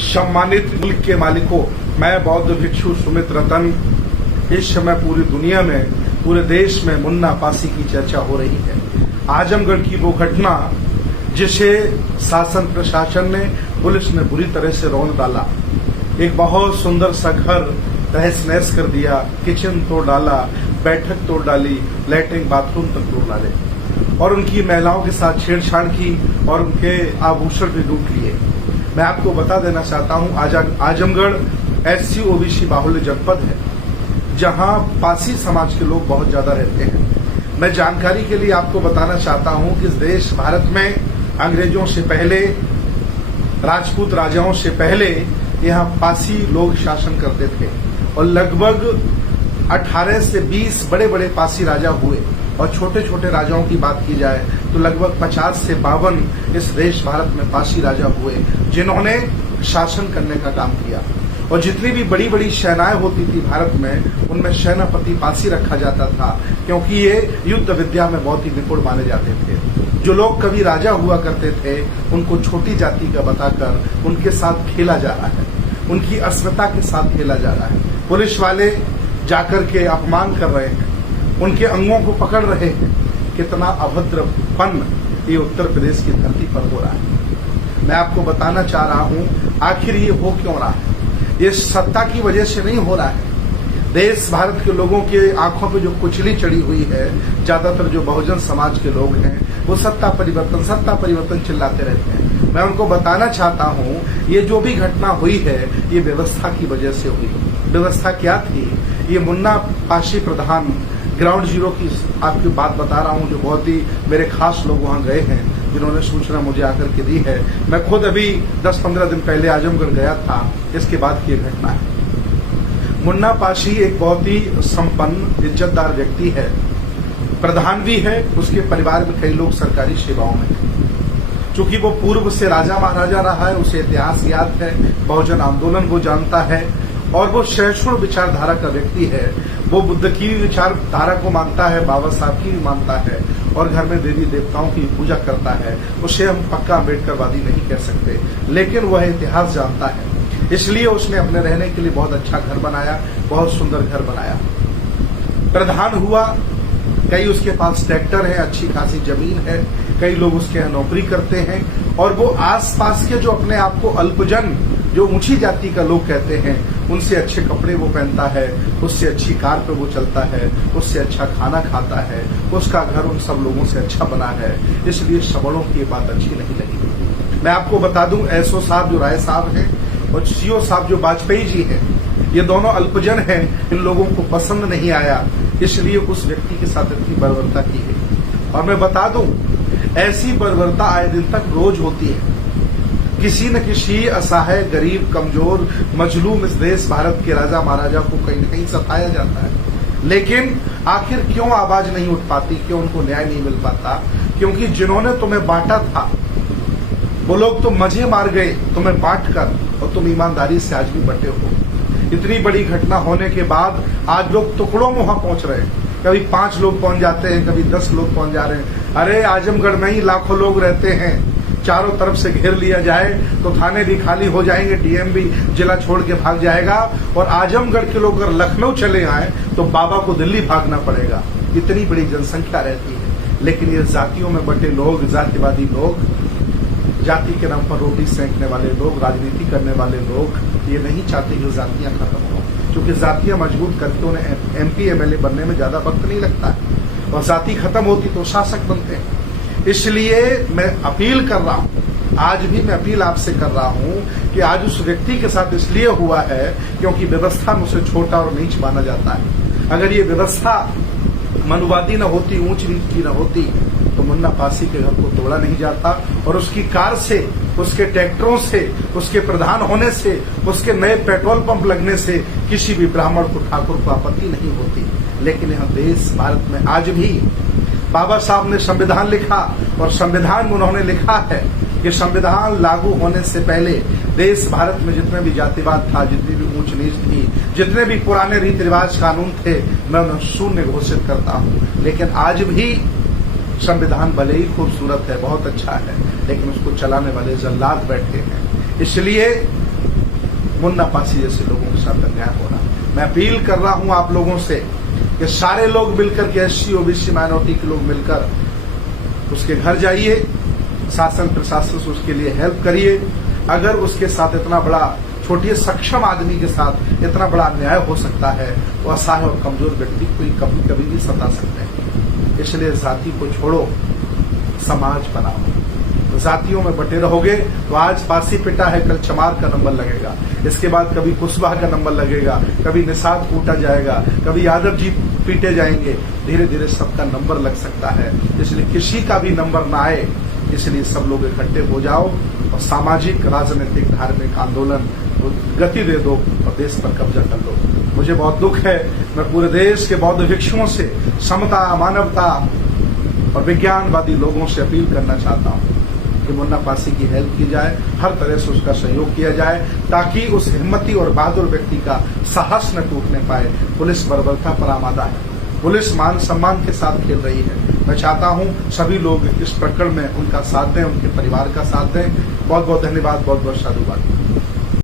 सम्मानित मुल्क के मालिकों, मैं बौद्ध भिक्षु सुमित रतन। इस समय पूरी दुनिया में, पूरे देश में मुन्ना पासी की चर्चा हो रही है। आजमगढ़ की वो घटना जिसे शासन प्रशासन ने, पुलिस ने बुरी तरह से रौंद डाला। एक बहुत सुंदर सा घर तहस नहस कर दिया, किचन तोड़ डाला, बैठक तोड़ डाली, लैट्रिन बाथरूम तक तोड़ डाले और उनकी महिलाओं के साथ छेड़छाड़ की और उनके आभूषण भी लूट लिए। मैं आपको बता देना चाहता हूं, आजमगढ़ SC OBC बाहुल्य जनपद है, जहां पासी समाज के लोग बहुत ज्यादा रहते हैं। मैं जानकारी के लिए आपको बताना चाहता हूं कि इस देश भारत में अंग्रेजों से पहले, राजपूत राजाओं से पहले यहाँ पासी लोग शासन करते थे और लगभग 18 से 20 बड़े बड़े पासी राजा हुए और छोटे छोटे राजाओं की बात की जाए तो लगभग 50 से 52 इस देश भारत में पासी राजा हुए, जिन्होंने शासन करने का काम किया। और जितनी भी बड़ी बड़ी सेनाएं होती थी भारत में, उनमें सेनापति पासी रखा जाता था, क्योंकि ये युद्ध विद्या में बहुत ही निपुण माने जाते थे। जो लोग कभी राजा हुआ करते थे, उनको छोटी जाति का बताकर उनके साथ खेला जा रहा है, उनकी अस्मिता के साथ खेला जा रहा है। पुलिस वाले जाकर के अपमान कर रहे हैं, उनके अंगों को पकड़ रहे हैं। कितना अभद्रपन ये उत्तर प्रदेश की धरती पर हो रहा है। मैं आपको बताना चाह रहा हूं, आखिर ये हो क्यों रहा है? ये सत्ता की वजह से नहीं हो रहा है। देश भारत के लोगों के आंखों पे जो कुचली चढ़ी हुई है, ज्यादातर जो बहुजन समाज के लोग हैं, वो सत्ता परिवर्तन चिल्लाते रहते हैं। मैं उनको बताना चाहता हूं, ये जो भी घटना हुई है, ये व्यवस्था की वजह से हुई। व्यवस्था क्या थी? ये मुन्ना पासी प्रधान ग्राउंड जीरो की आपकी बात बता रहा हूं, जो बहुत ही मेरे खास लोग वहां गए हैं, जिन्होंने सूचना मुझे आकर के दी है। मैं खुद अभी 10-15 दिन पहले आजमगढ़ गया था, इसके बाद की घटना है। मुन्ना पासी एक बहुत ही संपन्न, इज्जतदार व्यक्ति है, प्रधान भी है। उसके परिवार में कई लोग सरकारी सेवाओं में हैं। चूंकि वो पूर्व से राजा महाराजा रहा है, उसे इतिहास याद है, बहुजन आंदोलन वो जानता है और वो सहिष्णु विचारधारा का व्यक्ति है। वो बुद्ध की विचारधारा को मानता है, बाबा साहब की भी मानता है और घर में देवी देवताओं की पूजा करता है। उसे हम पक्का अम्बेडकरवादी नहीं कह सकते, लेकिन वह इतिहास जानता है। इसलिए उसने अपने रहने के लिए बहुत अच्छा घर बनाया, बहुत सुंदर घर बनाया। प्रधान हुआ, कई उसके पास ट्रैक्टर है, अच्छी खासी जमीन है, कई लोग उसके यहाँ नौकरी करते हैं और वो आसपास के जो अपने आप को अल्पजन, जो ऊंची जाति का लोग कहते हैं, उनसे अच्छे कपड़े वो पहनता है, उससे अच्छी कार पे वो चलता है, उससे अच्छा खाना खाता है, उसका घर उन सब लोगों से अच्छा बना है। इसलिए सबड़ों की ये बात अच्छी नहीं लगी। मैं आपको बता दूं, SO साहब जो राय साहब हैं और CO साहब जो वाजपेयी जी हैं, ये दोनों अल्पजन हैं। इन लोगों को पसंद नहीं आया, इसलिए उस व्यक्ति के साथ इतनी बर्बरता की है। और मैं बता दूं, ऐसी बर्बरता आए दिन तक रोज होती है। किसी न किसी असहाय, गरीब, कमजोर, मजलूम इस देश भारत के राजा महाराजा को कहीं न कहीं सताया जाता है। लेकिन आखिर क्यों आवाज नहीं उठ पाती, क्यों उनको न्याय नहीं मिल पाता? क्योंकि जिन्होंने तुम्हें बांटा था, वो लोग तो मजे मार गए तुम्हें बांट कर, और तुम ईमानदारी से आज भी बटे हो। इतनी बड़ी घटना होने के बाद आज लोग टुकड़ों में वहां पहुंच रहे हैं। कभी 5 लोग पहुंच जाते हैं, कभी 10 लोग पहुंच जा रहे हैं। अरे आजमगढ़ में ही लाखों लोग रहते हैं, चारों तरफ से घेर लिया जाए तो थाने भी खाली हो जाएंगे, DM भी जिला छोड़ के भाग जाएगा। और आजमगढ़ के लोग अगर लखनऊ चले आए तो बाबा को दिल्ली भागना पड़ेगा। इतनी बड़ी जनसंख्या रहती है। लेकिन ये जातियों में बटे लोग, जातिवादी लोग, जाति के नाम पर रोटी सेंकने वाले लोग, राजनीति करने वाले लोग, ये नहीं चाहते कि जातियां खत्म हो, क्योंकि जातियां मजबूत करके उन्हें MP MLA बनने में ज्यादा वक्त नहीं लगता है और जाति खत्म होती तो शासक बनते हैं। इसलिए मैं अपील कर रहा हूं, आज भी मैं अपील आपसे कर रहा हूं कि आज उस व्यक्ति के साथ इसलिए हुआ है क्योंकि व्यवस्था में उसे छोटा और नीच माना जाता है। अगर ये व्यवस्था मनुवादी न होती, ऊंच नीच की न होती, तो मुन्ना पासी के घर को तोड़ा नहीं जाता और उसकी कार से, उसके ट्रैक्टरों से, उसके प्रधान होने से, उसके नए पेट्रोल पंप लगने से किसी भी ब्राह्मण को, ठाकुर को आपत्ति नहीं होती। लेकिन यहाँ देश भारत में आज भी बाबा साहब ने संविधान लिखा और संविधान में उन्होंने लिखा है कि संविधान लागू होने से पहले देश भारत में जितने भी जातिवाद था, जितनी भी ऊंच नीच थी, जितने भी पुराने रीति रिवाज कानून थे, मैं उन्हें शून्य घोषित करता हूं। लेकिन आज भी संविधान भले ही खूबसूरत है, बहुत अच्छा है, लेकिन उसको चलाने वाले जल्लाद बैठे हैं। इसलिए मुन्ना पासी जैसे लोगों के साथ अन्याय हो रहा है। मैं अपील कर रहा हूं आप लोगों से कि सारे लोग मिलकर के SC OBC माइनॉरिटी के लोग मिलकर उसके घर जाइए, शासन प्रशासन से उसके लिए हेल्प करिए। अगर उसके साथ इतना बड़ा छोटे सक्षम आदमी के साथ इतना बड़ा अन्याय हो सकता है तो असहाय और कमजोर व्यक्ति को कभी कभी भी सता सकते हैं। इसलिए जाति को छोड़ो, समाज बनाओ। जातियों में बटे रहोगे तो आज पासी पिटा है, कल चमार का नंबर लगेगा, इसके बाद कभी कुशवाहा का नंबर लगेगा, कभी निषाद कूटा जाएगा, कभी यादव जी पीटे जाएंगे। धीरे धीरे सबका नंबर लग सकता है, इसलिए किसी का भी नंबर ना आए, इसलिए सब लोग इकट्ठे हो जाओ और सामाजिक, राजनीतिक, धार्मिक आंदोलन गति दे दो और देश पर कब्जा कर लो। मुझे बहुत दुख है, मैं पूरे देश के बौद्ध भिक्षुओं से समता, मानवता और विज्ञानवादी लोगों से अपील करना चाहता हूं कि मुन्ना पासी की हेल्प की जाए, हर तरह से उसका सहयोग किया जाए ताकि उस हिम्मती और बहादुर व्यक्ति का साहस न टूटने पाए। पुलिस बर्बरता पर आमादा है, पुलिस मान सम्मान के साथ खेल रही है। मैं चाहता हूं सभी लोग इस प्रकरण में उनका साथ दें, उनके परिवार का साथ दें। बहुत बहुत धन्यवाद, बहुत बहुत साधुवाद।